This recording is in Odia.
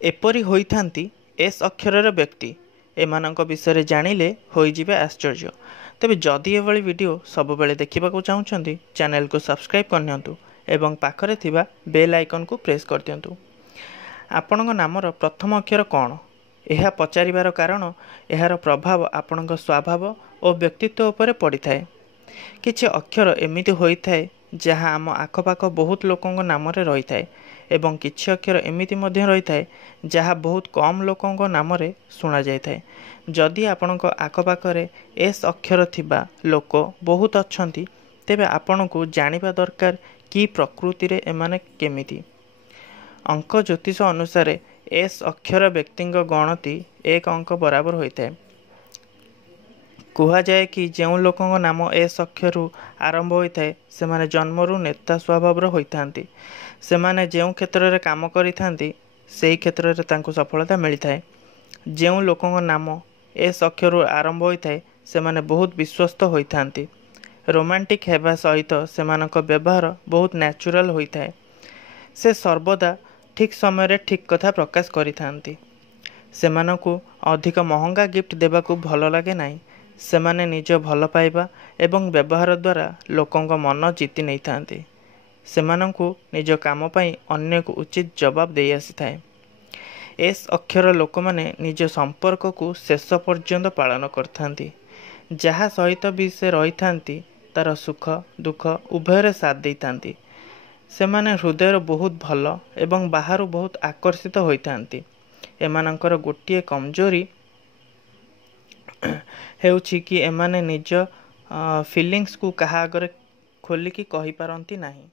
एपरी होइथांती एस अक्षरर व्यक्ति एमानंक विषय जानिले होइजिबे आश्चर्य। तेबे जदि एभली वीडियो सब बेले देखिबाकू चाहुचंती चैनल को सब्सक्राइब करनियंतु एवं पाखरे थिबा बेल आइकन को प्रेस कर दियंतु। आपणक नामर प्रथम अक्षर कौन यह पचारिबार कारण एहार प्रभाव आपणक स्वभाव और व्यक्तित्व उपरे पड़िथाए। किछि अक्षर एमिति होइथाए जहाँ आम आखपाख बहुत लोकंक नामरे रहिथाए एवं किछि अक्षर एमिति मध्य रहिथाए जहाँ बहुत कम लोकंक नामरे सुना जाइथाए। जदि आपणक आखपाखरे एस अक्षर थिबा लोक बहुत अछंती तेबे आपणकू जानिबा दरकार कि प्रकृति रे एमाने केमिति। अंक ज्योतिष अनुसार एस अक्षर व्यक्तिंक गणति एक अंक बराबर होइथाए। कुहा जाए कि ଯେଉଁ ଲୋକଙ୍କ ନାମ ଏସ୍ ଅକ୍ଷରରୁ ଆରମ୍ଭ ହୋଇଥାଏ ସେମାନେ ଜନ୍ମରୁ ନେତା ସ୍ୱଭାବର ହୋଇଥାନ୍ତି। ସେମାନେ ଯେଉଁ କ୍ଷେତ୍ରରେ କାମ କରିଥାନ୍ତି ସେହି କ୍ଷେତ୍ରରେ ତାଙ୍କୁ ସଫଳତା ମିଳିଥାଏ। ଯେଉଁ ଲୋକଙ୍କ ନାମ ଏସ୍ ଅକ୍ଷରରୁ ଆରମ୍ଭ ହୋଇଥାଏ ସେମାନେ ବହୁତ ବିଶ୍ୱସ୍ତ ହୋଇଥାନ୍ତି। ରୋମାଣ୍ଟିକ୍ ହେବା ସହିତ ସେମାନଙ୍କ ବ୍ୟବହାର ବହୁତ ନ୍ୟାଚୁରାଲ ହୋଇଥାଏ। ସେ ସର୍ବଦା ଠିକ୍ ସମୟରେ ଠିକ୍ କଥା ପ୍ରକାଶ କରିଥାନ୍ତି। ସେମାନଙ୍କୁ ଅଧିକ ମହଙ୍ଗା ଗିଫ୍ଟ ଦେବାକୁ ଭଲ ଲାଗେ ନାହିଁ। ସେମାନେ ନିଜ ଭଲ ପାଇବା ଏବଂ ବ୍ୟବହାର ଦ୍ୱାରା ଲୋକଙ୍କ ମନ ଜିତି ନେଇଥାନ୍ତି। ସେମାନଙ୍କୁ ନିଜ କାମ ପାଇଁ ଅନ୍ୟକୁ ଉଚିତ ଜବାବ ଦେଇ ଆସିଥାଏ। ଏସ୍ ଅକ୍ଷର ଲୋକମାନେ ନିଜ ସମ୍ପର୍କକୁ ଶେଷ ପର୍ଯ୍ୟନ୍ତ ପାଳନ କରିଥାନ୍ତି। ଯାହା ସହିତ ବି ସେ ରହିଥାନ୍ତି ତାର ସୁଖ ଦୁଃଖ ଉଭୟରେ ସାଥ ଦେଇଥାନ୍ତି। ସେମାନେ ହୃଦୟର ବହୁତ ଭଲ ଏବଂ ବାହାରୁ ବହୁତ ଆକର୍ଷିତ ହୋଇଥାନ୍ତି। ଏମାନଙ୍କର ଗୋଟିଏ କମଜୋରି ହେଉଛି କି ଏମାନେ ନିଜ ଫିଲିଂସକୁ କାହା ଆଗରେ ଖୋଲିକି କହିପାରନ୍ତି ନାହିଁ।